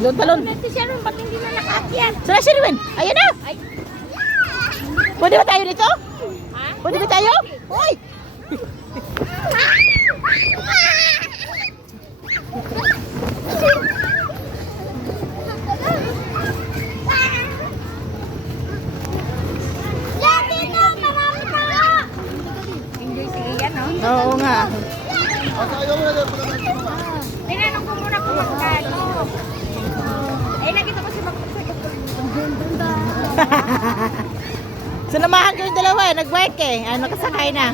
Doon talon. Si Sharon, ba't hindi na nakaakyat? Sana si Ruben. Ayan na. Ay, Pwede ba tayo dito? ha? Pwede ba tayo? Uy! Dati na, marami na! Enjoy si Ian, no? Oo nga. Tinanong ko muna kung magkano. Ay, nakita ko si Magpapasakit. Sinamahan ko yung dalawa eh. Nag-bike eh. Ano, nakasakay na.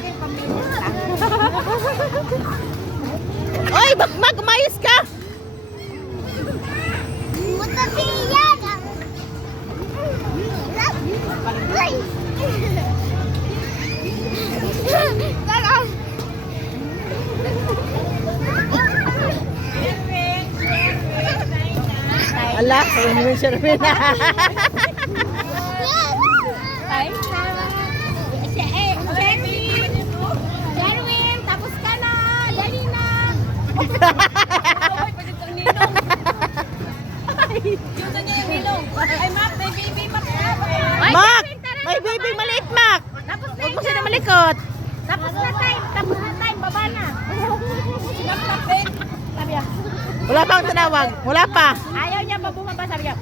Oy, Bakmak, umayos ka! Matapiyan! Ala, kaya mo yung Sherwin. Ay, Sherwin, tapos ka na! Dali na! Yuto niya yung nilong. Ay, Mac, may baby, Mac. Mak! May baby maliit, Mak! Tapos na Huwag mo yun. siya na malikot. Tapos na time, baba na. Sabi niya, Wala pa ang tinawag. Wala pa. ayaw niya pa bumaba, sabi niya.